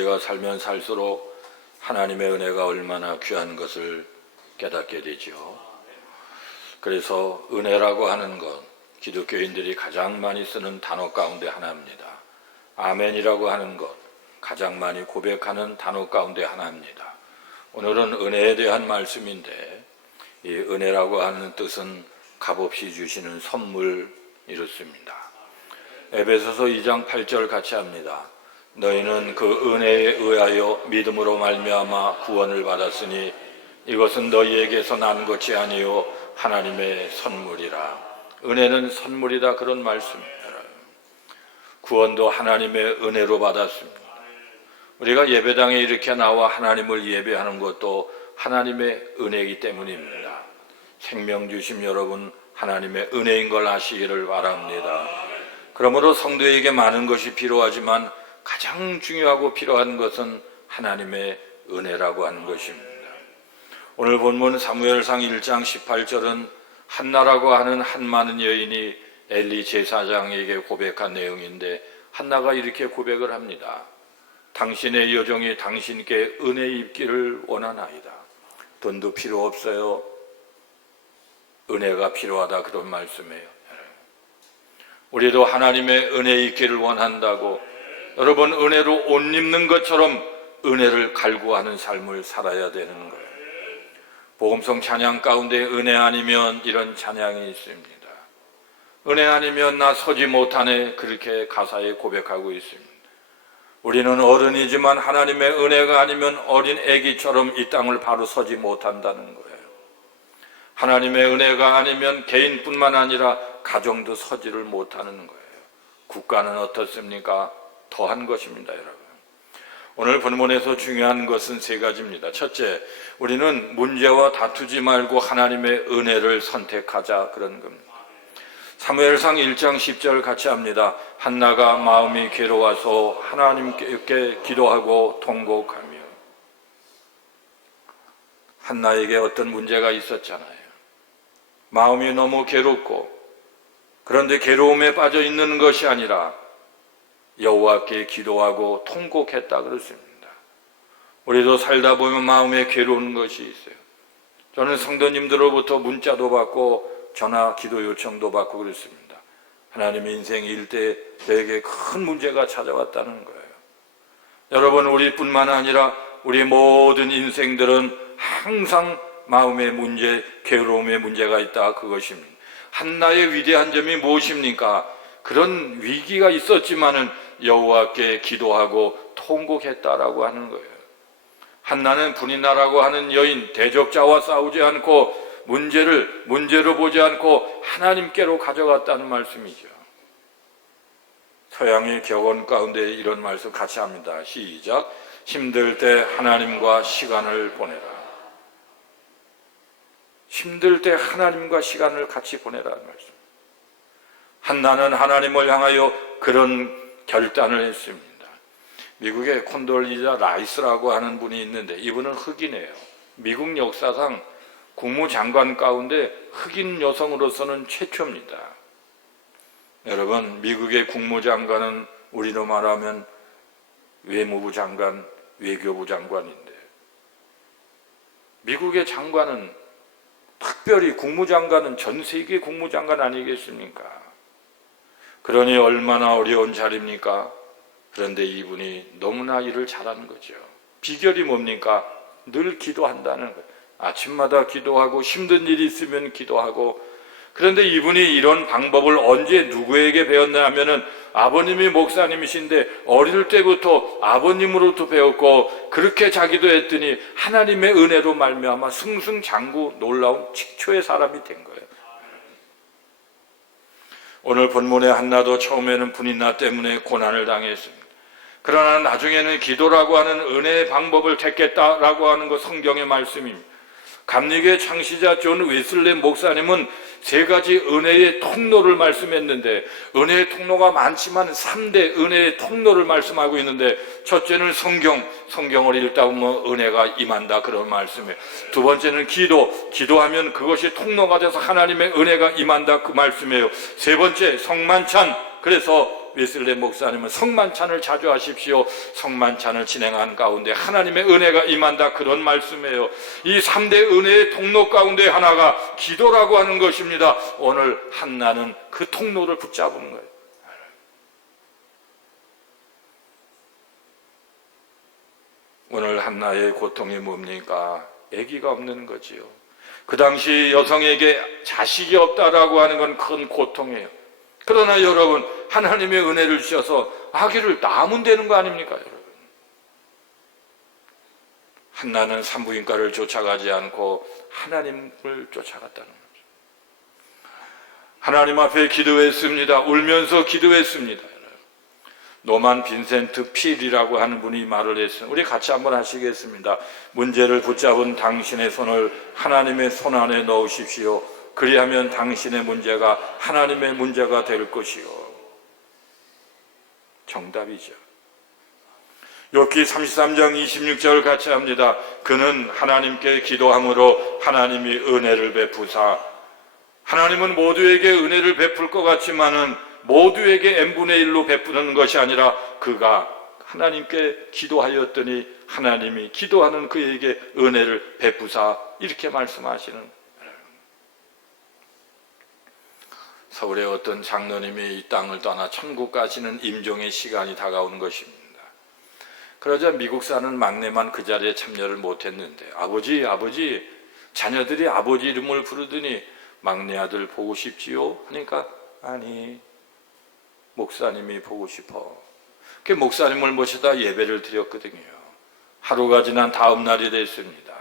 우리가 살면 살수록 하나님의 은혜가 얼마나 귀한 것을 깨닫게 되죠. 그래서 은혜라고 하는 것, 기독교인들이 가장 많이 쓰는 단어 가운데 하나입니다. 아멘이라고 하는 것, 가장 많이 고백하는 단어 가운데 하나입니다. 오늘은 은혜에 대한 말씀인데, 이 은혜라고 하는 뜻은 값없이 주시는 선물, 이렇습니다. 에베소서 2장 8절 같이 합니다. 너희는 그 은혜에 의하여 믿음으로 말미암아 구원을 받았으니 이것은 너희에게서 난 것이 아니요 하나님의 선물이라. 은혜는 선물이다, 그런 말씀입니다. 구원도 하나님의 은혜로 받았습니다. 우리가 예배당에 이렇게 나와 하나님을 예배하는 것도 하나님의 은혜이기 때문입니다. 생명 주심 여러분, 하나님의 은혜인 걸 아시기를 바랍니다. 그러므로 성도에게 많은 것이 필요하지만 가장 중요하고 필요한 것은 하나님의 은혜라고 하는 것입니다. 오늘 본문 사무엘상 1장 18절은 한나라고 하는 한 많은 여인이 엘리 제사장에게 고백한 내용인데, 한나가 이렇게 고백을 합니다. 당신의 여종이 당신께 은혜 입기를 원하나이다. 돈도 필요 없어요. 은혜가 필요하다, 그런 말씀이에요. 우리도 하나님의 은혜 입기를 원한다고, 여러분, 은혜로 옷 입는 것처럼 은혜를 갈구하는 삶을 살아야 되는 거예요. 복음성 찬양 가운데 은혜 아니면 이런 찬양이 있습니다. 은혜 아니면 나 서지 못하네, 그렇게 가사에 고백하고 있습니다. 우리는 어른이지만 하나님의 은혜가 아니면 어린 아기처럼 이 땅을 바로 서지 못한다는 거예요. 하나님의 은혜가 아니면 개인뿐만 아니라 가정도 서지를 못하는 거예요. 국가는 어떻습니까? 더한 것입니다, 여러분. 오늘 본문에서 중요한 것은 세 가지입니다. 첫째, 우리는 문제와 다투지 말고 하나님의 은혜를 선택하자, 그런 겁니다. 사무엘상 1장 10절 같이 합니다. 한나가 마음이 괴로워서 하나님께 기도하고 통곡하며. 한나에게 어떤 문제가 있었잖아요. 마음이 너무 괴롭고, 그런데 괴로움에 빠져 있는 것이 아니라 여호와께 기도하고 통곡했다, 그렇습니다. 우리도 살다 보면 마음에 괴로운 것이 있어요. 저는 성도님들로부터 문자도 받고 전화 기도 요청도 받고 그렇습니다. 하나님, 인생 일대 저에게 큰 문제가 찾아왔다는 거예요. 여러분, 우리뿐만 아니라 우리 모든 인생들은 항상 마음의 문제, 괴로움의 문제가 있다, 그것입니다. 한나의 위대한 점이 무엇입니까? 그런 위기가 있었지만은 여호와께 기도하고 통곡했다라고 하는 거예요. 한나는 분이나라고 하는 여인, 대적자와 싸우지 않고 문제를 문제로 보지 않고 하나님께로 가져갔다는 말씀이죠. 서양의 격언 가운데 이런 말씀 같이 합니다. 시작. 힘들 때 하나님과 시간을 보내라. 힘들 때 하나님과 시간을 같이 보내라는 말씀. 한나는 하나님을 향하여 그런 결단을 했습니다. 미국의 콘돌리자 라이스라고 하는 분이 있는데, 이분은 흑인이에요. 미국 역사상 국무장관 가운데 흑인 여성으로서는 최초입니다. 여러분, 미국의 국무장관은 우리로 말하면 외무부 장관, 외교부 장관인데, 미국의 장관은, 특별히 국무장관은 전 세계 국무장관 아니겠습니까? 그러니 얼마나 어려운 자리입니까? 그런데 이분이 너무나 일을 잘하는 거죠. 비결이 뭡니까? 늘 기도한다는 거예요. 아침마다 기도하고, 힘든 일이 있으면 기도하고. 그런데 이분이 이런 방법을 언제 누구에게 배웠냐 하면은 아버님이 목사님이신데 어릴 때부터 아버님으로부터 배웠고, 그렇게 자기도 했더니 하나님의 은혜로 말미암아 승승장구 놀라운 칙초의 사람이 된 거예요. 오늘 본문의 한나도 처음에는 분이나 때문에 고난을 당했습니다. 그러나 나중에는 기도라고 하는 은혜의 방법을 택했다라고 하는 것, 성경의 말씀입니다. 감리교의 창시자 존 웨슬리 목사님은 세 가지 은혜의 통로를 말씀했는데, 은혜의 통로가 많지만 3대 은혜의 통로를 말씀하고 있는데, 첫째는 성경을 읽다 보면 은혜가 임한다, 그런 말씀이에요. 두 번째는 기도하면 그것이 통로가 돼서 하나님의 은혜가 임한다, 그 말씀이에요. 세 번째 성만찬, 그래서 웨슬레 목사님은 성만찬을 자주 하십시오. 성만찬을 진행한 가운데 하나님의 은혜가 임한다, 그런 말씀이에요. 이 3대 은혜의 통로 가운데 하나가 기도라고 하는 것입니다. 오늘 한나는 그 통로를 붙잡은 거예요. 오늘 한나의 고통이 뭡니까? 아기가 없는 거지요. 그 당시 여성에게 자식이 없다라고 하는 건 큰 고통이에요. 그러나 여러분, 하나님의 은혜를 주셔서 아기를 낳으면 되는 거 아닙니까, 여러분? 한나는 산부인과를 쫓아가지 않고 하나님을 쫓아갔다는 거죠. 하나님 앞에 기도했습니다. 울면서 기도했습니다. 노만 빈센트 필이라고 하는 분이 말을 했어요. 우리 같이 한번 하시겠습니다. 문제를 붙잡은 당신의 손을 하나님의 손 안에 넣으십시오. 그리하면 당신의 문제가 하나님의 문제가 될 것이요. 정답이죠. 욥기 33장 26절 같이 합니다. 그는 하나님께 기도함으로 하나님이 은혜를 베푸사. 하나님은 모두에게 은혜를 베풀 것 같지만은 모두에게 n분의 1로 베푸는 것이 아니라 그가 하나님께 기도하였더니 하나님이 기도하는 그에게 은혜를 베푸사, 이렇게 말씀하시는. 서울의 어떤 장로님이 이 땅을 떠나 천국 가시는 임종의 시간이 다가오는 것입니다. 그러자 미국 사는 막내만 그 자리에 참여를 못했는데 아버지 자녀들이 아버지 이름을 부르더니 막내 아들 보고 싶지요? 하니까 아니, 목사님이 보고 싶어. 그 목사님을 모셔다 예배를 드렸거든요. 하루가 지난 다음 날이 됐습니다.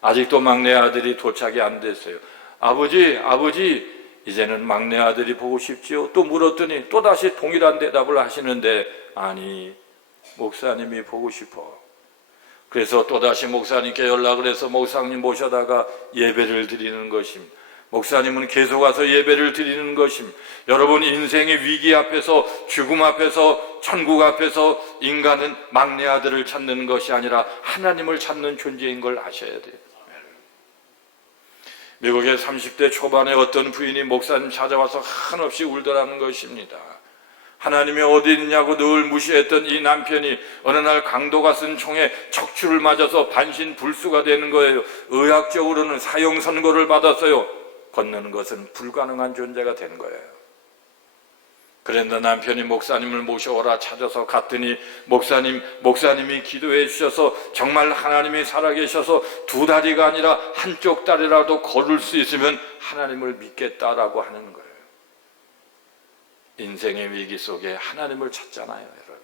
아직도 막내 아들이 도착이 안 됐어요. 아버지 이제는 막내 아들이 보고 싶지요? 또 물었더니 또다시 동일한 대답을 하시는데 아니, 목사님이 보고 싶어. 그래서 또다시 목사님께 연락을 해서 목사님 모셔다가 예배를 드리는 것입니다. 목사님은 계속 와서 예배를 드리는 것입니다. 여러분, 인생의 위기 앞에서, 죽음 앞에서, 천국 앞에서 인간은 막내 아들을 찾는 것이 아니라 하나님을 찾는 존재인 걸 아셔야 돼요. 미국의 30대 초반에 어떤 부인이 목사님 찾아와서 한없이 울더라는 것입니다. 하나님이 어디 있냐고 늘 무시했던 이 남편이 어느 날 강도가 쓴 총에 척추를 맞아서 반신불수가 되는 거예요. 의학적으로는 사형 선고를 받았어요. 건너는 것은 불가능한 존재가 된 거예요. 그런데 남편이 목사님을 모셔오라 찾아서 갔더니 목사님이 기도해 주셔서 정말 하나님이 살아계셔서 두 다리가 아니라 한쪽 다리라도 걸을 수 있으면 하나님을 믿겠다라고 하는 거예요. 인생의 위기 속에 하나님을 찾잖아요, 여러분.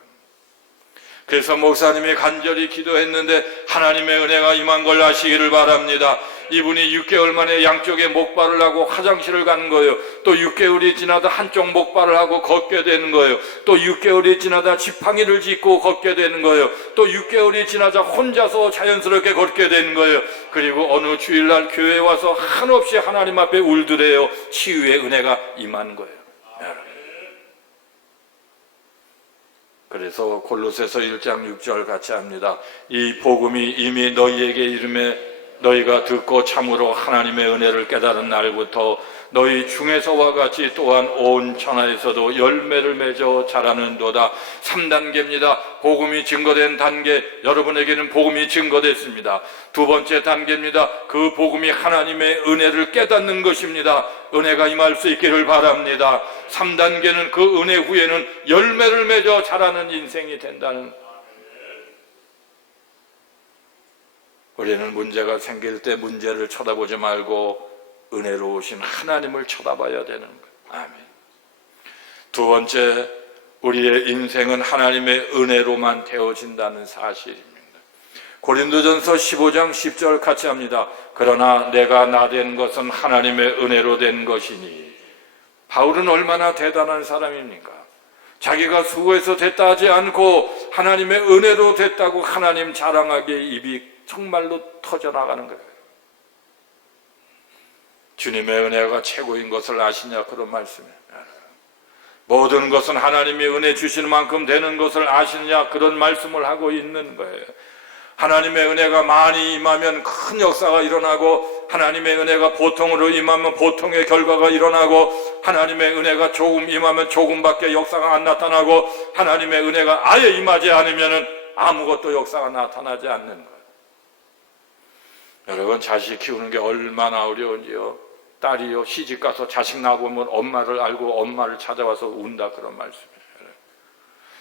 그래서 목사님이 간절히 기도했는데 하나님의 은혜가 임한 걸 아시기를 바랍니다. 이분이 6개월 만에 양쪽에 목발을 하고 화장실을 가는 거예요. 또 6개월이 지나다 한쪽 목발을 하고 걷게 되는 거예요. 또 6개월이 지나다 지팡이를 짚고 걷게 되는 거예요. 또 6개월이 지나자 혼자서 자연스럽게 걷게 되는 거예요. 그리고 어느 주일날 교회에 와서 한없이 하나님 앞에 울더래요. 치유의 은혜가 임한 거예요. 그래서 골로새서 1장 6절 같이 합니다. 이 복음이 이미 너희에게 이름에 너희가 듣고 참으로 하나님의 은혜를 깨달은 날부터 너희 중에서와 같이 또한 온 천하에서도 열매를 맺어 자라는도다. 3단계입니다. 복음이 증거된 단계, 여러분에게는 복음이 증거됐습니다. 두 번째 단계입니다. 그 복음이 하나님의 은혜를 깨닫는 것입니다. 은혜가 임할 수 있기를 바랍니다. 3단계는 그 은혜 후에는 열매를 맺어 자라는 인생이 된다는. 우리는 문제가 생길 때 문제를 쳐다보지 말고 은혜로우신 하나님을 쳐다봐야 되는 거예요. 아멘. 두 번째, 우리의 인생은 하나님의 은혜로만 되어진다는 사실입니다. 고린도전서 15장 10절 같이 합니다. 그러나 내가 나 된 것은 하나님의 은혜로 된 것이니. 바울은 얼마나 대단한 사람입니까? 자기가 수고해서 됐다 하지 않고 하나님의 은혜로 됐다고 하나님 자랑하기에 입이 정말로 터져나가는 거예요. 주님의 은혜가 최고인 것을 아시냐, 그런 말씀이에요. 모든 것은 하나님이 은혜 주시는 만큼 되는 것을 아시느냐, 그런 말씀을 하고 있는 거예요. 하나님의 은혜가 많이 임하면 큰 역사가 일어나고 하나님의 은혜가 보통으로 임하면 보통의 결과가 일어나고, 하나님의 은혜가 조금 임하면 조금밖에 역사가 안 나타나고, 하나님의 은혜가 아예 임하지 않으면 아무것도 역사가 나타나지 않는 거예요. 여러분, 자식 키우는 게 얼마나 어려운지요. 딸이요, 시집가서 자식 낳아보면 엄마를 알고 엄마를 찾아와서 운다, 그런 말씀이에요.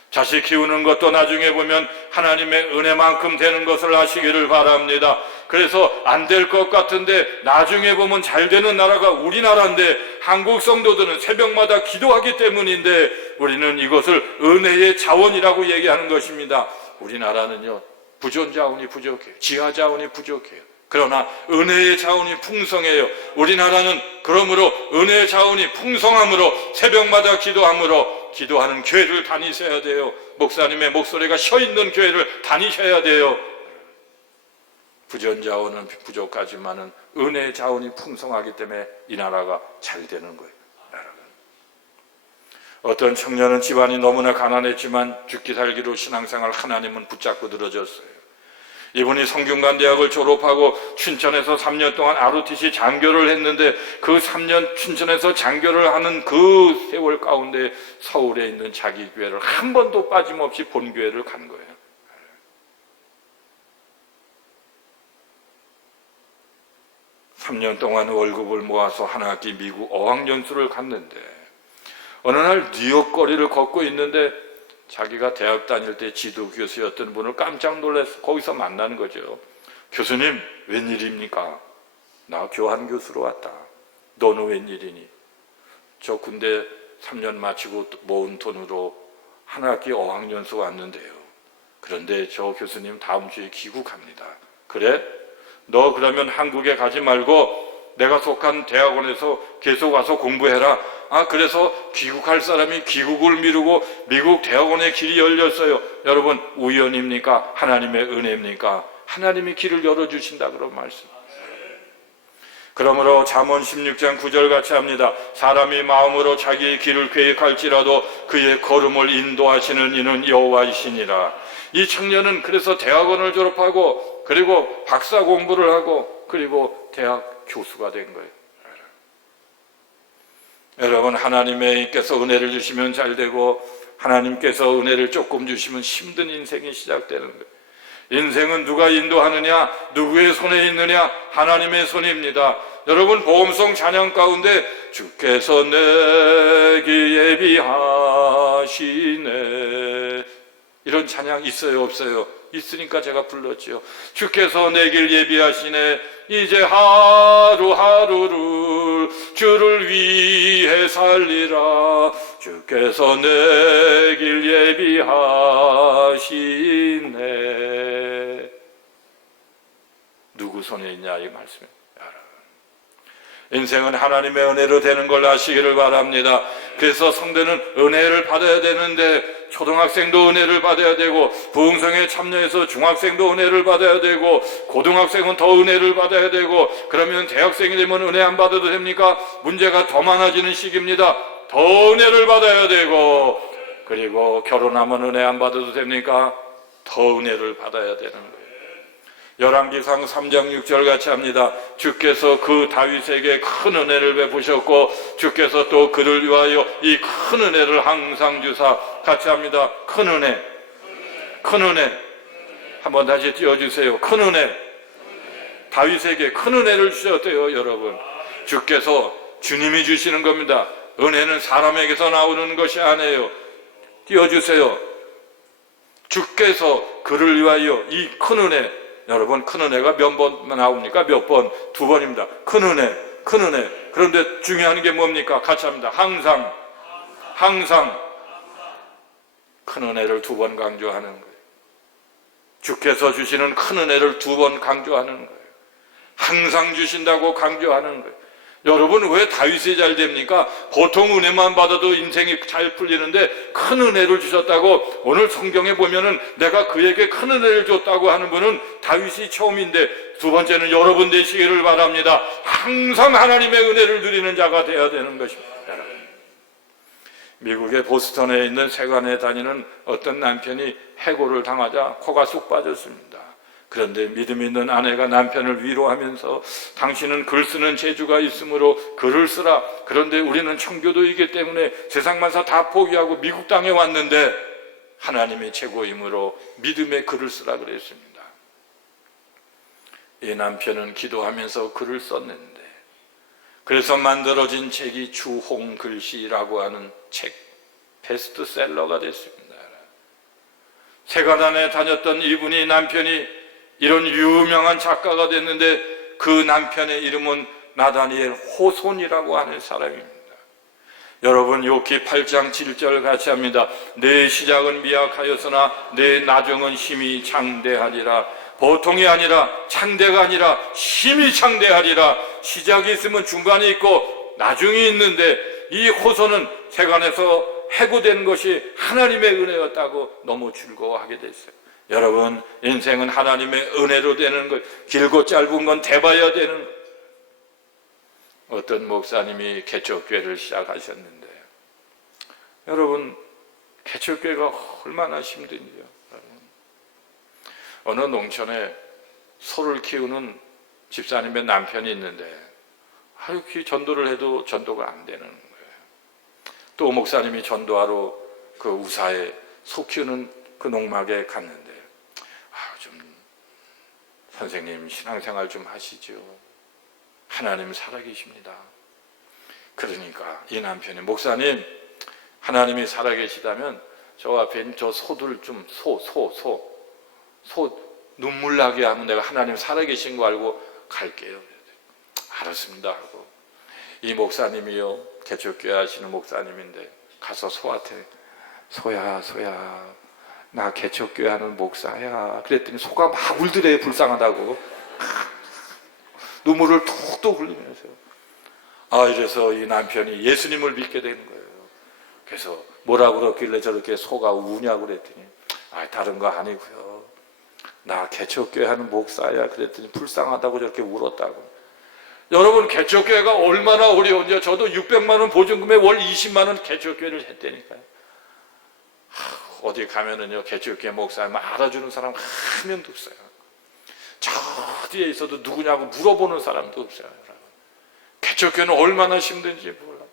자식 키우는 것도 나중에 보면 하나님의 은혜만큼 되는 것을 아시기를 바랍니다. 그래서 안 될 것 같은데 나중에 보면 잘 되는 나라가 우리나라인데, 한국 성도들은 새벽마다 기도하기 때문인데 우리는 이것을 은혜의 자원이라고 얘기하는 것입니다. 우리나라는요, 부존 자원이 부족해요. 지하 자원이 부족해요. 그러나 은혜의 자원이 풍성해요. 우리나라는 그러므로 은혜의 자원이 풍성함으로 새벽마다 기도하는 교회를 다니셔야 돼요. 목사님의 목소리가 쉬어있는 교회를 다니셔야 돼요. 부전 자원은 부족하지만 은혜의 자원이 풍성하기 때문에 이 나라가 잘 되는 거예요. 여러분, 어떤 청년은 집안이 너무나 가난했지만 죽기 살기로 신앙생활 하나님은 붙잡고 들어줬어요. 이분이 성균관대학을 졸업하고 춘천에서 3년 동안 ROTC 장교를 했는데, 그 3년 춘천에서 장교를 하는 그 세월 가운데 서울에 있는 자기 교회를 한 번도 빠짐없이 본교회를 간 거예요. 3년 동안 월급을 모아서 한 학기 미국 어학연수를 갔는데, 어느 날 뉴욕 거리를 걷고 있는데 자기가 대학 다닐 때 지도 교수였던 분을 깜짝 놀라서 거기서 만나는 거죠. 교수님, 웬일입니까? 나 교환 교수로 왔다. 너는 웬일이니? 저 군대 3년 마치고 모은 돈으로 한 학기 어학연수 왔는데요. 그런데 저 교수님 다음 주에 귀국합니다. 그래? 너 그러면 한국에 가지 말고 내가 속한 대학원에서 계속 와서 공부해라. 그래서 귀국할 사람이 귀국을 미루고 미국 대학원의 길이 열렸어요. 여러분, 우연입니까? 하나님의 은혜입니까? 하나님이 길을 열어주신다, 그런 말씀. 그러므로 잠언 16장 9절 같이 합니다. 사람이 마음으로 자기의 길을 계획할지라도 그의 걸음을 인도하시는 이는 여호와이시니라. 이 청년은 그래서 대학원을 졸업하고 그리고 박사 공부를 하고 그리고 대학 교수가 된 거예요. 여러분, 하나님께서 은혜를 주시면 잘 되고 하나님께서 은혜를 조금 주시면 힘든 인생이 시작되는 거예요. 인생은 누가 인도하느냐, 누구의 손에 있느냐? 하나님의 손입니다. 여러분, 복음송 찬양 가운데 주께서 내게 예비하시네, 이런 찬양 있어요, 없어요? 있으니까 제가 불렀지요. 주께서 내 길 예비하시네, 이제 하루하루를 주를 위해 살리라. 주께서 내 길 예비하시네. 누구 손에 있냐, 이 말씀입니다. 인생은 하나님의 은혜로 되는 걸 아시기를 바랍니다. 그래서 성도는 은혜를 받아야 되는데, 초등학생도 은혜를 받아야 되고, 부흥성에 참여해서 중학생도 은혜를 받아야 되고, 고등학생은 더 은혜를 받아야 되고, 그러면 대학생이 되면 은혜 안 받아도 됩니까? 문제가 더 많아지는 시기입니다. 더 은혜를 받아야 되고, 그리고 결혼하면 은혜 안 받아도 됩니까? 더 은혜를 받아야 되는 거예요. 열왕기상 3장 6절 같이 합니다. 주께서 그 다윗에게 큰 은혜를 베푸셨고 주께서 또 그를 위하여 이 큰 은혜를 항상 주사. 같이 합니다. 큰 은혜, 큰 은혜. 한번 다시 띄워주세요. 큰 은혜. 다윗에게 큰 은혜를 주셨대요. 여러분, 주께서, 주님이 주시는 겁니다. 은혜는 사람에게서 나오는 것이 아니에요. 띄워주세요. 주께서 그를 위하여 이 큰 은혜. 여러분, 큰 은혜가 몇 번 나옵니까? 몇 번? 2번입니다. 큰 은혜, 큰 은혜. 그런데 중요한 게 뭡니까? 같이 합니다. 항상, 항상. 큰 은혜를 2번 강조하는 거예요. 주께서 주시는 큰 은혜를 2번 강조하는 거예요. 항상 주신다고 강조하는 거예요. 여러분, 왜 다윗이 잘 됩니까? 보통 은혜만 받아도 인생이 잘 풀리는데 큰 은혜를 주셨다고, 오늘 성경에 보면은 내가 그에게 큰 은혜를 줬다고 하는 분은 다윗이 처음인데, 2번째는 여러분 되시기를 바랍니다. 항상 하나님의 은혜를 누리는 자가 되어야 되는 것입니다. 미국의 보스턴에 있는 세관에 다니는 어떤 남편이 해고를 당하자 코가 쑥 빠졌습니다. 그런데 믿음 있는 아내가 남편을 위로하면서 당신은 글 쓰는 재주가 있으므로 글을 쓰라. 그런데 우리는 청교도이기 때문에 세상 만사 다 포기하고 미국 땅에 왔는데 하나님의 최고이므로 믿음의 글을 쓰라 그랬습니다. 이 남편은 기도하면서 글을 썼는데, 그래서 만들어진 책이 주홍글씨라고 하는 책, 베스트셀러가 됐습니다. 세가단에 다녔던 이분이, 남편이 이런 유명한 작가가 됐는데 그 남편의 이름은 나다니엘 호손이라고 하는 사람입니다. 여러분, 욥기 8장 7절 같이 합니다. 내 시작은 미약하였으나 내 나중은 심히 장대하리라. 보통이 아니라 창대가 아니라 심히 창대하리라. 시작이 있으면 중간이 있고 나중이 있는데, 이 호손은 세간에서 해고된 것이 하나님의 은혜였다고 너무 즐거워하게 됐어요. 여러분, 인생은 하나님의 은혜로 되는 것, 길고 짧은 건 대봐야 되는 것. 어떤 목사님이 개척교회를 시작하셨는데, 여러분, 개척교회가 얼마나 힘든지요. 어느 농촌에 소를 키우는 집사님의 남편이 있는데, 전도를 해도 전도가 안 되는 거예요. 또 목사님이 전도하러 그 우사에 소 키우는 그 농막에 갔는데, 선생님 신앙생활 좀 하시죠. 하나님 살아계십니다. 그러니까 이 남편이, 목사님 하나님이 살아계시다면 저 앞에 있는 저 소들 좀 소 눈물 나게 하면 내가 하나님 살아계신 거 알고 갈게요. 알았습니다 하고, 이 목사님이요, 개척교회 하시는 목사님인데 가서 소한테, 소야 나 개척교회 하는 목사야. 그랬더니 소가 막 울더래요. 불쌍하다고. 눈물을 툭툭 흘리면서. 이래서 이 남편이 예수님을 믿게 되는 거예요. 그래서 뭐라고 그러길래 저렇게 소가 우냐고 그랬더니, 다른 거 아니고요, 나 개척교회 하는 목사야. 그랬더니 불쌍하다고 저렇게 울었다고. 여러분, 개척교회가 얼마나 어려운지. 저도 600만 원 보증금에 월 20만 원 개척교회를 했다니까요. 어디 가면은요, 개척교회 목사님 알아주는 사람 한 명도 없어요. 저 뒤에 있어도 누구냐고 물어보는 사람도 없어요. 개척교회는 얼마나 힘든지 몰라요.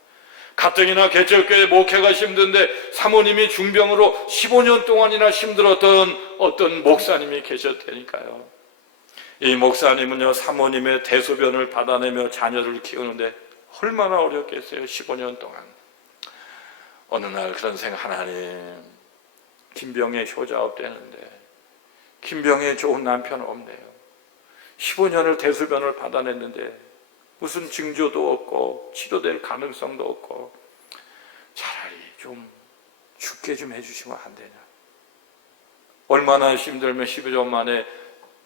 가뜩이나 개척교회 목회가 힘든데 사모님이 중병으로 15년 동안이나 힘들었던 어떤 목사님이 계셨다니까요. 이 목사님은요, 사모님의 대소변을 받아내며 자녀를 키우는데 얼마나 어렵겠어요. 15년 동안. 어느 날 그런 생각, 하나님, 김병의 효자 없대는데 김병의 좋은 남편 없네요. 15년을 대소변을 받아냈는데 무슨 징조도 없고 치료될 가능성도 없고, 차라리 좀 죽게 좀 해주시면 안 되냐. 얼마나 힘들면 12년 만에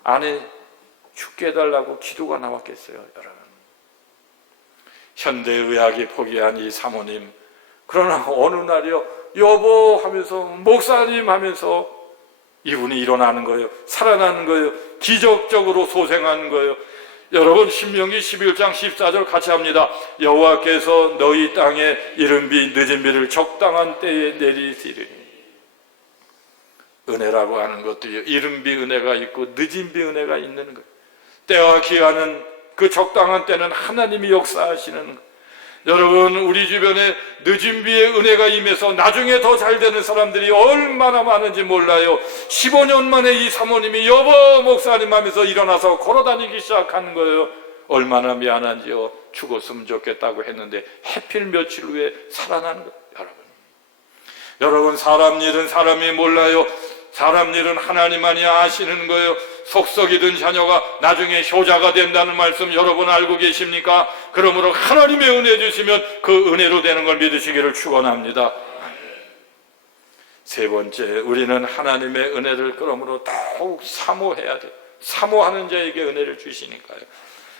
아내 죽게 해달라고 기도가 나왔겠어요. 여러분, 현대의학이 포기한 이 사모님, 그러나 어느 날이요, 여보 하면서, 목사님 하면서 이분이 일어나는 거예요. 살아나는 거예요. 기적적으로 소생하는 거예요. 여러분, 신명기 11장 14절 같이 합니다. 여호와께서 너희 땅에 이른 비 늦은 비를 적당한 때에 내리시리니. 은혜라고 하는 것도요, 이른 비 은혜가 있고 늦은 비 은혜가 있는 거예요. 때와 기한은, 그 적당한 때는 하나님이 역사하시는 거예요. 여러분, 우리 주변에 늦은 비의 은혜가 임해서 나중에 더 잘 되는 사람들이 얼마나 많은지 몰라요. 15년 만에 이 사모님이 여보 목사님 하면서 일어나서 걸어다니기 시작하는 거예요. 얼마나 미안한지요. 죽었으면 좋겠다고 했는데 해필 며칠 후에 살아나는 거예요. 여러분, 사람 일은 사람이 몰라요. 사람 일은 하나님만이 아시는 거예요. 속썩이던 자녀가 나중에 효자가 된다는 말씀 여러분 알고 계십니까? 그러므로 하나님의 은혜 주시면 그 은혜로 되는 걸 믿으시기를 축원합니다. 세 번째, 우리는 하나님의 은혜를 그러므로 더욱 사모해야 돼요. 사모하는 자에게 은혜를 주시니까요.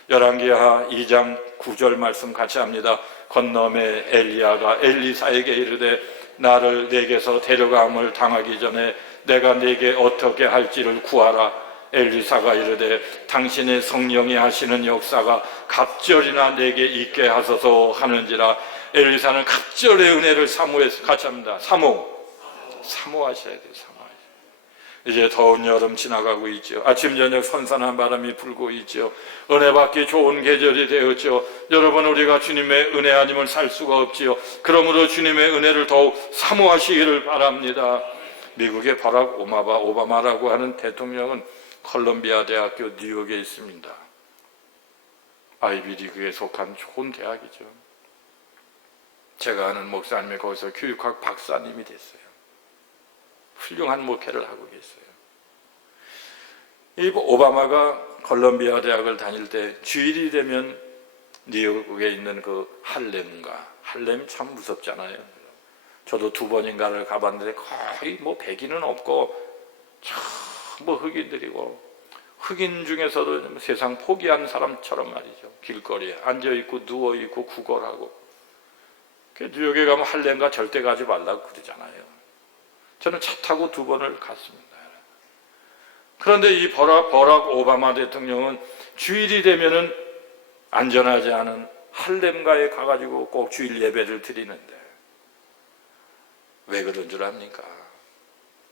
열왕기하 2장 9절 말씀 같이 합니다. 건너매 엘리야가 엘리사에게 이르되 나를 내게서 데려감을 당하기 전에 내가 네게 어떻게 할지를 구하라. 엘리사가 이르되 당신의 성령이 하시는 역사가 갑절이나 내게 있게 하소서 하는지라. 엘리사는 갑절의 은혜를 사모해서 같이 합니다. 사모하셔야 돼요. 이제 더운 여름 지나가고 있죠. 아침 저녁 선선한 바람이 불고 있죠. 은혜 받기 좋은 계절이 되었죠. 여러분, 우리가 주님의 은혜 아니면 살 수가 없지요. 그러므로 주님의 은혜를 더욱 사모하시기를 바랍니다. 미국의 바락 오바마라고 하는 대통령은 콜롬비아 대학교 뉴욕에 있습니다. 아이비리그에 속한 좋은 대학이죠. 제가 아는 목사님이 거기서 교육학 박사님이 됐어요. 훌륭한 목회를 하고 계세요. 이 오바마가 콜롬비아 대학을 다닐 때 주일이 되면 뉴욕에 있는 그 할렘 참 무섭잖아요. 저도 2번인가를 가봤는데 거의 백인은 없고 전부 흑인들이고, 흑인 중에서도 세상 포기한 사람처럼 말이죠. 길거리에 앉아있고 누워있고 구걸하고. 뉴욕에 가면 할렘가 절대 가지 말라고 그러잖아요. 저는 차 타고 2번을 갔습니다. 그런데 이 버락 오바마 대통령은 주일이 되면은 안전하지 않은 할렘가에 가가지고 꼭 주일 예배를 드리는데, 왜 그런 줄 압니까?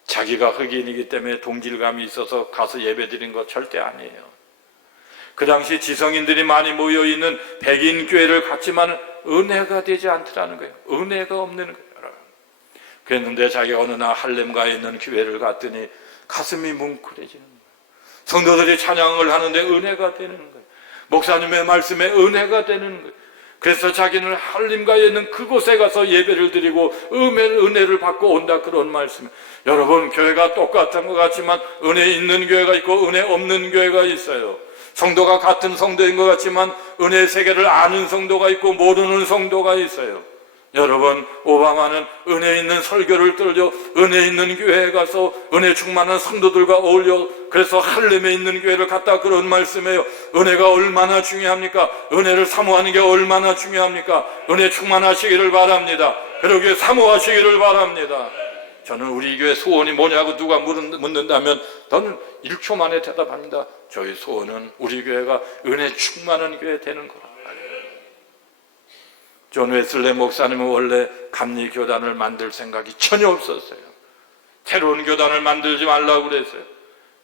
자기가 흑인이기 때문에 동질감이 있어서 가서 예배 드린 거 절대 아니에요. 그 당시 지성인들이 많이 모여있는 백인 교회를 갔지만 은혜가 되지 않더라는 거예요. 은혜가 없는 거예요. 그랬는데 자기가 어느 날 할렘가에 있는 교회를 갔더니 가슴이 뭉클해지는 거예요. 성도들이 찬양을 하는데 은혜가 되는 거예요. 목사님의 말씀에 은혜가 되는 거예요. 그래서 자기는 할렘가에 있는 그곳에 가서 예배를 드리고 은혜를 받고 온다, 그런 말씀. 여러분, 교회가 똑같은 것 같지만 은혜 있는 교회가 있고 은혜 없는 교회가 있어요. 성도가 같은 성도인 것 같지만 은혜의 세계를 아는 성도가 있고 모르는 성도가 있어요. 여러분, 오바마는 은혜 있는 설교를 들려 은혜 있는 교회에 가서 은혜 충만한 성도들과 어울려, 그래서 할렘에 있는 교회를 갔다, 그런 말씀이에요. 은혜가 얼마나 중요합니까? 은혜를 사모하는 게 얼마나 중요합니까? 은혜 충만하시기를 바랍니다. 그러기에 사모하시기를 바랍니다. 저는 우리 교회 소원이 뭐냐고 누가 묻는다면 저는 1초 만에 대답합니다. 저희 소원은 우리 교회가 은혜 충만한 교회 되는 거라. 존 웨슬레 목사님은 원래 감리 교단을 만들 생각이 전혀 없었어요. 새로운 교단을 만들지 말라고 그랬어요.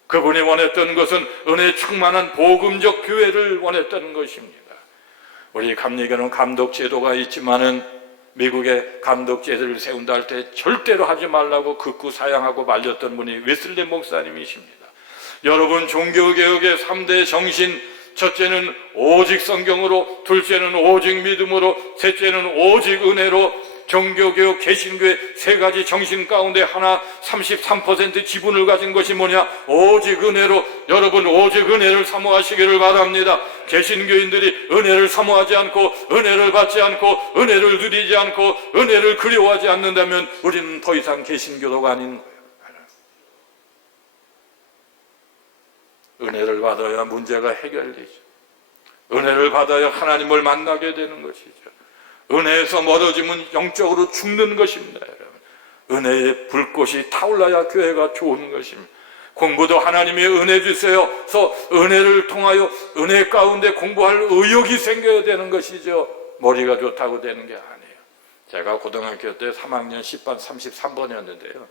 그분이 원했던 것은 은혜 충만한 복음적 교회를 원했던 것입니다. 우리 감리교는 감독 제도가 있지만은 미국의 감독 제도를 세운다 할 때 절대로 하지 말라고 극구 사양하고 말렸던 분이 웨슬레 목사님이십니다. 여러분, 종교개혁의 3대 정신, 첫째는 오직 성경으로, 둘째는 오직 믿음으로, 셋째는 오직 은혜로, 종교개혁 개신교의 3가지 정신 가운데 하나 33% 지분을 가진 것이 뭐냐? 오직 은혜로. 여러분, 오직 은혜를 사모하시기를 바랍니다. 개신교인들이 은혜를 사모하지 않고 은혜를 받지 않고 은혜를 누리지 않고 은혜를 그리워하지 않는다면 우리는 더 이상 개신교도가 아닌 거예요. 은혜를 받아야 문제가 해결되죠. 은혜를 받아야 하나님을 만나게 되는 것이죠. 은혜에서 멀어지면 영적으로 죽는 것입니다. 여러분, 은혜의 불꽃이 타올라야 교회가 좋은 것입니다. 공부도 하나님의 은혜 주세요. 그래서 은혜를 통하여 은혜 가운데 공부할 의욕이 생겨야 되는 것이죠. 머리가 좋다고 되는 게 아니에요. 제가 고등학교 때 3학년 10반 33번이었는데요.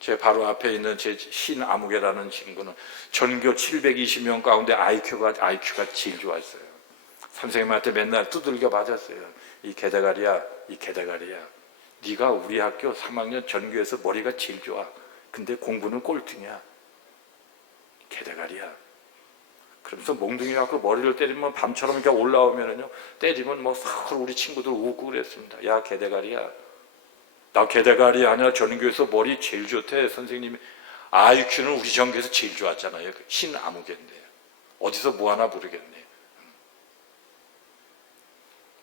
제 바로 앞에 있는 제 신아무개라는 친구는 전교 720명 가운데 IQ가 제일 좋았어요. 선생님한테 맨날 두들겨 맞았어요. 이 개대가리야, 이 개대가리야. 네가 우리 학교 3학년 전교에서 머리가 제일 좋아. 근데 공부는 꼴등이야. 개대가리야. 그러면서 몽둥이 갖고 머리를 때리면 밤처럼 이렇게 올라오면은요, 때리면 우리 친구들 웃고 그랬습니다. 야, 개대가리야. 나 개대가리 아니야. 전교에서 머리 제일 좋대. 선생님이 IQ는 우리 전교에서 제일 좋았잖아요. 신아무개인데 어디서 뭐 하나 모르겠네.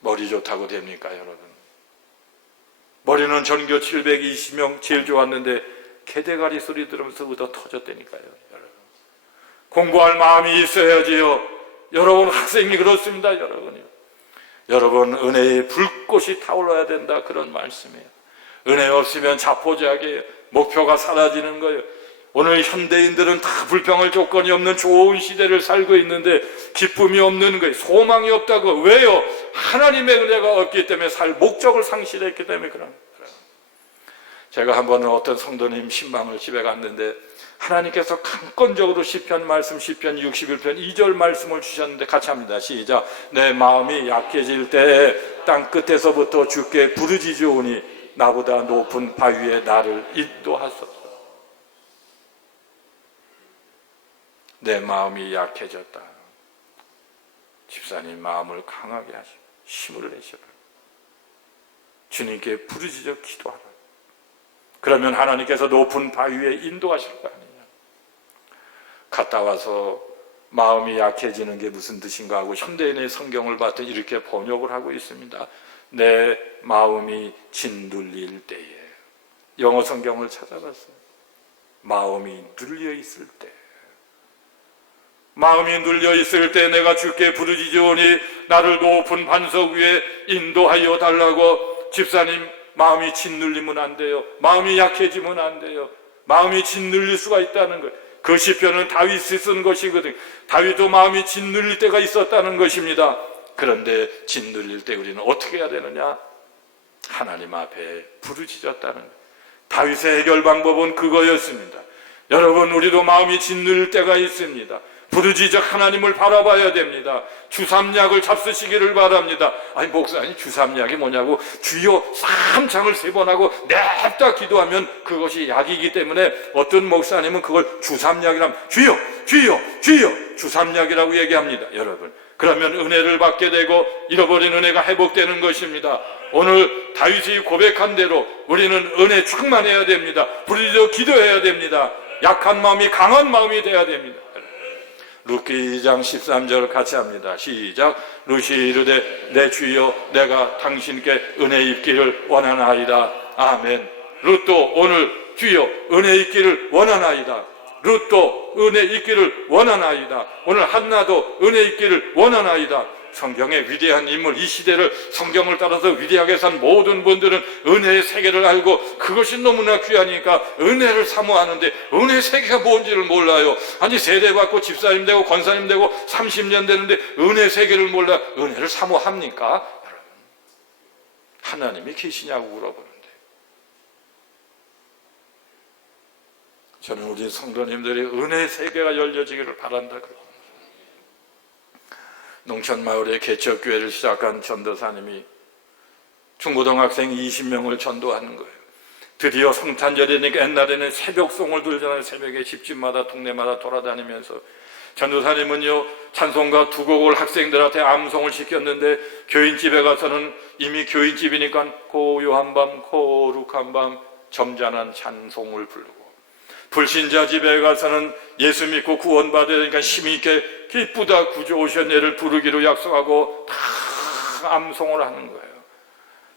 머리 좋다고 됩니까, 여러분? 머리는 전교 720명 제일 좋았는데 개대가리 소리 들으면서 얻어 터졌다니까요. 여러분, 공부할 마음이 있어야지요. 여러분, 학생이 그렇습니다. 여러분, 은혜의 불꽃이 타올라야 된다, 그런 말씀이에요. 은혜 없으면 자포자기해요. 목표가 사라지는 거예요. 오늘 현대인들은 다 불평할 조건이 없는 좋은 시대를 살고 있는데 기쁨이 없는 거예요. 소망이 없다고. 왜요? 하나님의 은혜가 없기 때문에 살 목적을 상실했기 때문에 그런 거예요. 제가 한번 어떤 성도님 신방을 집에 갔는데 하나님께서 강권적으로 시편 말씀 시편 61편 2절 말씀을 주셨는데 같이 합니다. 시작. 내 마음이 약해질 때 땅끝에서부터 주께 부르짖으오니 나보다 높은 바위에 나를 인도하소서. 내 마음이 약해졌다. 집사님 마음을 강하게 하시고 힘을 내시라. 주님께 부르짖어 기도하라. 그러면 하나님께서 높은 바위에 인도하실 거 아니냐. 갔다 와서 마음이 약해지는 게 무슨 뜻인가 하고 현대인의 성경을 봤더니 이렇게 번역을 하고 있습니다. 내 마음이 짓눌릴 때에. 영어 성경을 찾아봤어요. 마음이 눌려 있을 때. 마음이 눌려 있을 때 내가 주께 부르짖으오니 나를 높은 반석 위에 인도하여 달라고. 집사님 마음이 짓눌리면 안 돼요. 마음이 약해지면 안 돼요. 마음이 짓눌릴 수가 있다는 거예요. 그 시편은 다윗이 쓴 것이거든요. 다윗도 마음이 짓눌릴 때가 있었다는 것입니다. 그런데 짓눌릴 때 우리는 어떻게 해야 되느냐? 하나님 앞에 부르짖었다는 거예요. 다윗의 해결 방법은 그거였습니다. 여러분, 우리도 마음이 짓눌릴 때가 있습니다. 부르짖어 하나님을 바라봐야 됩니다. 주삼약을 잡수시기를 바랍니다. 아니 목사님 주삼약이 뭐냐고. 주여 3창을 3번 하고 냅다 기도하면 그것이 약이기 때문에 어떤 목사님은 그걸 주삼약이라면 주여 주여 주여 주삼약이라고 얘기합니다. 여러분, 그러면 은혜를 받게 되고 잃어버린 은혜가 회복되는 것입니다. 오늘 다윗이 고백한 대로 우리는 은혜 충만해야 됩니다. 부르짖어 기도해야 됩니다. 약한 마음이 강한 마음이 돼야 됩니다. 룻기 2장 13절 같이 합니다. 시작. 룻이 이르되 내 주여 내가 당신께 은혜 입기를 원하나이다. 아멘. 룻도 오늘 주여 은혜 입기를 원하나이다. 룻도 은혜 입기를 원하나이다. 오늘 한나도 은혜 입기를 원하나이다. 성경의 위대한 인물, 이 시대를 성경을 따라서 위대하게 산 모든 분들은 은혜의 세계를 알고 그것이 너무나 귀하니까 은혜를 사모하는데 은혜 세계가 뭔지를 몰라요. 아니 세대받고 집사님 되고 권사님 되고 30년 되는데 은혜 세계를 몰라 은혜를 사모합니까? 여러분, 하나님이 계시냐고 물어보는데 저는 우리 성도님들이 은혜 세계가 열려지기를 바란다 그러고 농촌마을에 개척교회를 시작한 전도사님이 중고등학생 20명을 전도하는 거예요. 드디어 성탄절이니까 옛날에는 새벽송을 들잖아요. 새벽에 집집마다 동네마다 돌아다니면서 전도사님은요 찬송가 2곡을 학생들한테 암송을 시켰는데 교인집에 가서는 이미 교인집이니까 고요한 밤 거룩한 밤 점잖은 찬송을 부르고 불신자 집에 가서는 예수 믿고 구원받아야 되니까 힘있게 기쁘다 구주 오셨네를 부르기로 약속하고 다 암송을 하는 거예요.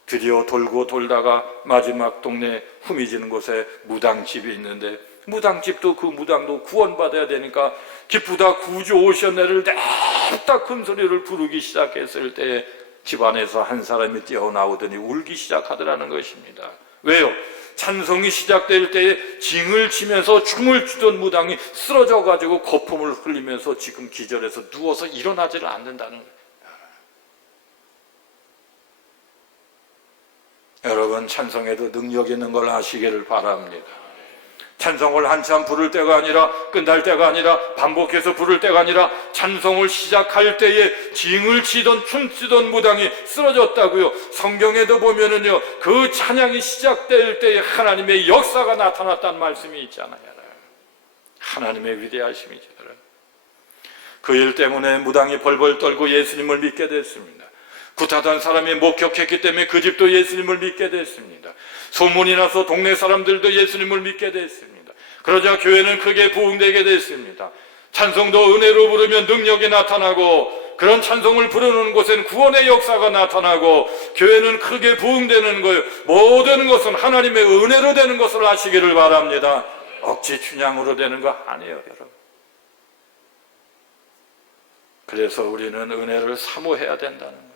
드디어 돌고 돌다가 마지막 동네 후미지는 곳에 무당집이 있는데 무당집도 그 무당도 구원받아야 되니까 기쁘다 구주 오셨네를 냅다 큰 소리를 부르기 시작했을 때 집안에서 한 사람이 뛰어나오더니 울기 시작하더라는 것입니다. 왜요? 찬송이 시작될 때에 징을 치면서 춤을 추던 무당이 쓰러져 가지고 거품을 흘리면서 지금 기절해서 누워서 일어나지를 않는다는 거예요. 여러분, 찬송에도 능력 있는 걸 아시기를 바랍니다. 찬송을 한참 부를 때가 아니라 끝날 때가 아니라 반복해서 부를 때가 아니라 찬송을 시작할 때에 징을 치던 춤추던 무당이 쓰러졌다고요. 성경에도 보면은요 그 찬양이 시작될 때에 하나님의 역사가 나타났다는 말씀이 있잖아요. 하나님의 위대하심이죠. 그 일 때문에 무당이 벌벌 떨고 예수님을 믿게 됐습니다. 굿하던 사람이 목격했기 때문에 그 집도 예수님을 믿게 됐습니다. 소문이 나서 동네 사람들도 예수님을 믿게 됐습니다. 그러자 교회는 크게 부흥되게 됐습니다. 찬송도 은혜로 부르면 능력이 나타나고 그런 찬송을 부르는 곳에는 구원의 역사가 나타나고 교회는 크게 부흥되는 거예요. 모든 것은 하나님의 은혜로 되는 것을 아시기를 바랍니다. 억지 춘향으로 되는 거 아니에요, 여러분. 그래서 우리는 은혜를 사모해야 된다는 거예요.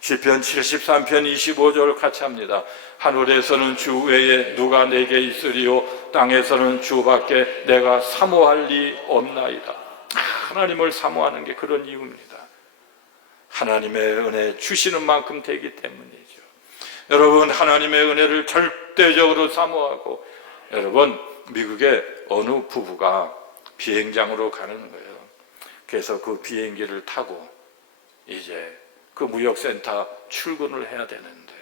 시편 73편 25절 같이 합니다. 하늘에서는 주 외에 누가 내게 있으리요 땅에서는 주밖에 내가 사모할 리 없나이다. 하나님을 사모하는 게 그런 이유입니다. 하나님의 은혜 주시는 만큼 되기 때문이죠. 여러분, 하나님의 은혜를 절대 절대적으로 사모하고. 여러분, 미국의 어느 부부가 비행장으로 가는 거예요. 그래서 그 비행기를 타고 이제 그 무역센터 출근을 해야 되는데,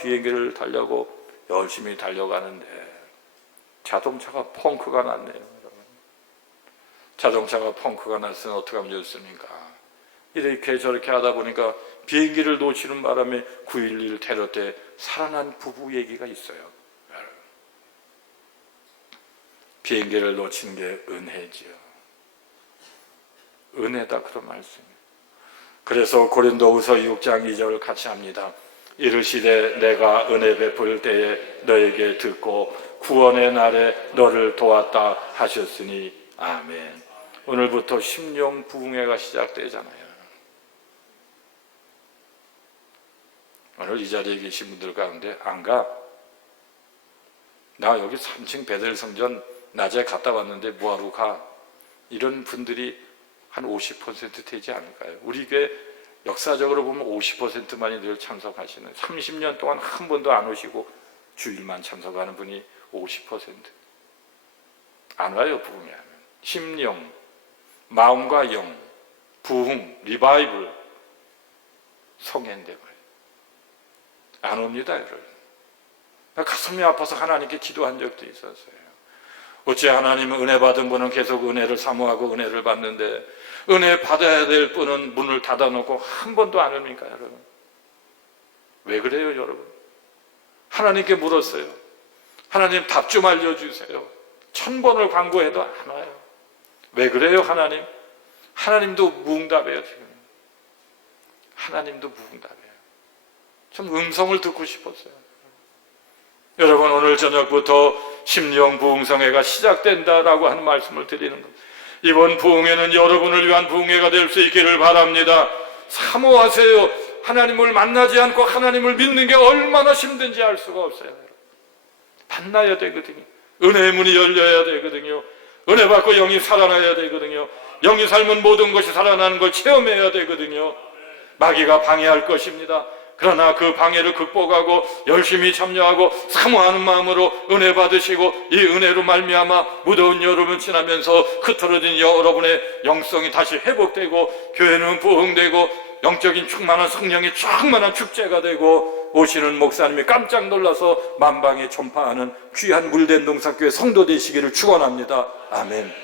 비행기를 타려고 열심히 달려가는데 자동차가 펑크가 났네요. 자동차가 펑크가 났으면 어떻게 하면 좋습니까? 이렇게 저렇게 하다 보니까 비행기를 놓치는 바람에 9.11 테러 때 살아난 부부 얘기가 있어요. 비행기를 놓친 게 은혜지요. 은혜다, 그런 말씀이에요. 그래서 고린도후서 6장 2절 같이 합니다. 이르시되 내가 은혜 베풀 때에 너에게 듣고 구원의 날에 너를 도왔다 하셨으니 아멘. 오늘부터 심령 부흥회가 시작되잖아요. 오늘 이 자리에 계신 분들 가운데 안 가? 나 여기 3층 베델 성전 낮에 갔다 왔는데 뭐하러 가? 이런 분들이 한 50% 되지 않을까요? 우리 교회 역사적으로 보면 50%만이 늘 참석하시는, 30년 동안 한 번도 안 오시고 주일만 참석하는 분이 50%. 안 와요, 부흥회 하면. 심령, 마음과 영, 부흥, 리바이블, 성행되고 안 옵니다, 여러분. 가슴이 아파서 하나님께 기도한 적도 있었어요. 어째 하나님은 은혜 받은 분은 계속 은혜를 사모하고 은혜를 받는데 은혜 받아야 될 분은 문을 닫아놓고 한 번도 안 옵니까, 여러분? 왜 그래요, 여러분? 하나님께 물었어요. 하나님 답 좀 알려주세요. 1000번을 광고해도 안 와요. 왜 그래요, 하나님? 하나님도 무응답해요, 지금. 하나님도 무응답해요. 좀 음성을 듣고 싶었어요. 여러분, 오늘 저녁부터 심령 부흥성회가 시작된다라고 하는 말씀을 드리는 겁니다. 이번 부흥회는 여러분을 위한 부흥회가 될 수 있기를 바랍니다. 사모하세요. 하나님을 만나지 않고 하나님을 믿는 게 얼마나 힘든지 알 수가 없어요. 만나야 되거든요. 은혜의 문이 열려야 되거든요. 은혜 받고 영이 살아나야 되거든요. 영이 살면 모든 것이 살아나는 걸 체험해야 되거든요. 마귀가 방해할 것입니다. 그러나 그 방해를 극복하고 열심히 참여하고 사모하는 마음으로 은혜 받으시고 이 은혜로 말미암아 무더운 여름을 지나면서 흐트러진 여러분의 영성이 다시 회복되고 교회는 부흥되고 영적인 충만한 성령의 충만한 축제가 되고 오시는 목사님이 깜짝 놀라서 만방에 전파하는 귀한 물된 농사교회 성도 되시기를 축원합니다. 아멘.